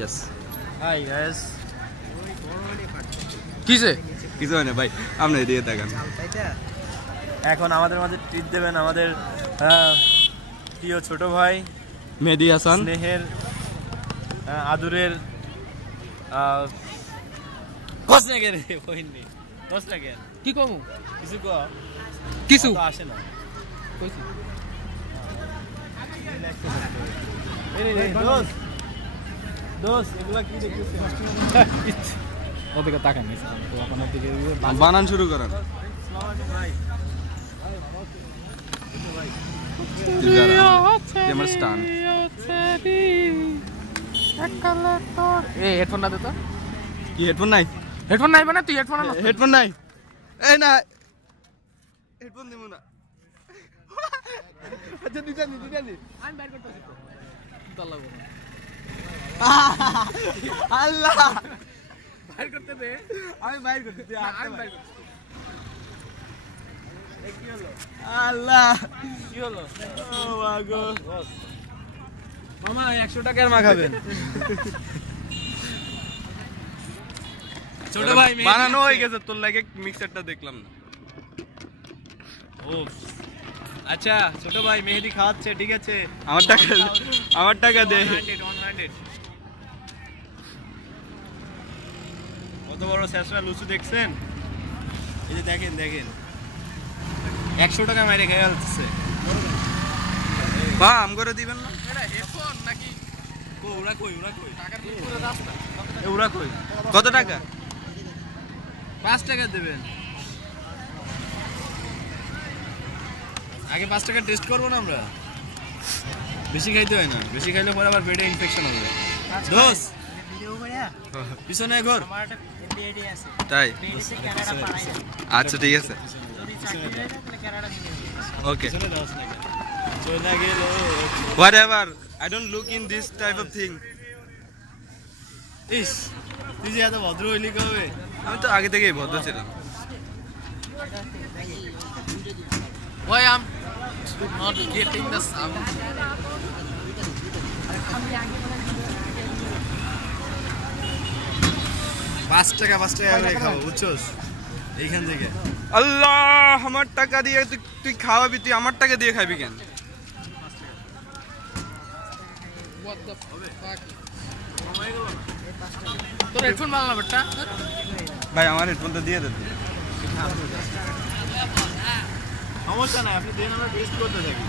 Yes. Hi guys. কিসে কিছু হয় না ভাই, আপনি এদিকে তাকান। এখন আমাদের মাঝে ট্রিট দেবেন আমাদের প্রিয় ছোট ভাই মেহেদী হাসান, স্নেহের আদুরের কস না রে বইনি কস না কে কি কমু কিছু কিছু আসে না কইছি দোস্ত এগুলা কি দেখতেছিস ওদিকে তাকান তো আপনার দিকে বানান শুরু করেন। হেডফোন না দে তো। কি হেডফোন নাই? হেডফোন নাই মানে তুই হেডফোন আনো। হেডফোন নাই, এই না হেডফোন দিব না। আচ্ছা দিদানি আমি বাইর করতেছি তো দল লাগবে না। আল্লাহ বাইর করতে দে, আমি বাইর করতে দে, আমি বাইর করতে। কি হলো? আল্লাহ কি হলো? ও মাগো মামা 100 টাকার মা খাবেন। ছোট ভাই বানানো হয়ে গেছে, তোর লাগে মিক্সারটা দেখলাম না। ও আচ্ছা ছোট ভাই মেহেদি খাওয়াচ্ছে, ঠিক আছে আমার টাকা দে। 100 কত বড় শেষরা লুচু দেখছেন? এই যে দেখেন 100 টাকা মাইরে খেয়ে ফেলতেছে। বা আম করে দিবেন না? এটা হেডফোন নাকি ওরা কই টাকার পুরো রাস্তা ওরা কই কত টাকা? 5 টাকা দেবেন। আগে 5 টাকা টেস্ট করবো না আমরা? বেশি খাইতে হয় না, বেশি খাইলে পরে আবার পেটে ইনফেকশন হবে। দোস্ত পিছনে ঘর তাই? আচ্ছা ঠিক আছে ওকে whatever, I don't look in this type of thing. ইস তুই যে এত ভদ্র হইলি কবে? আমি তো আগে থেকেই ভদ্র ছিলাম। Why I'm not getting the sound? পাঁচ টাকা করে খাবো বুঝছস এইখান থেকে। আল্লাহ আমার টাকা দিয়ে তুই খাওয়াবি, তুই আমার টাকা দিয়ে খাবি কেন? তোর হেডফোন বাংলা বেটা ভাই, আমার হেডফোনটা দিয়ে দে। সমস্যা নাই, আপনি দেন, আমরা টেস্ট করতে থাকি।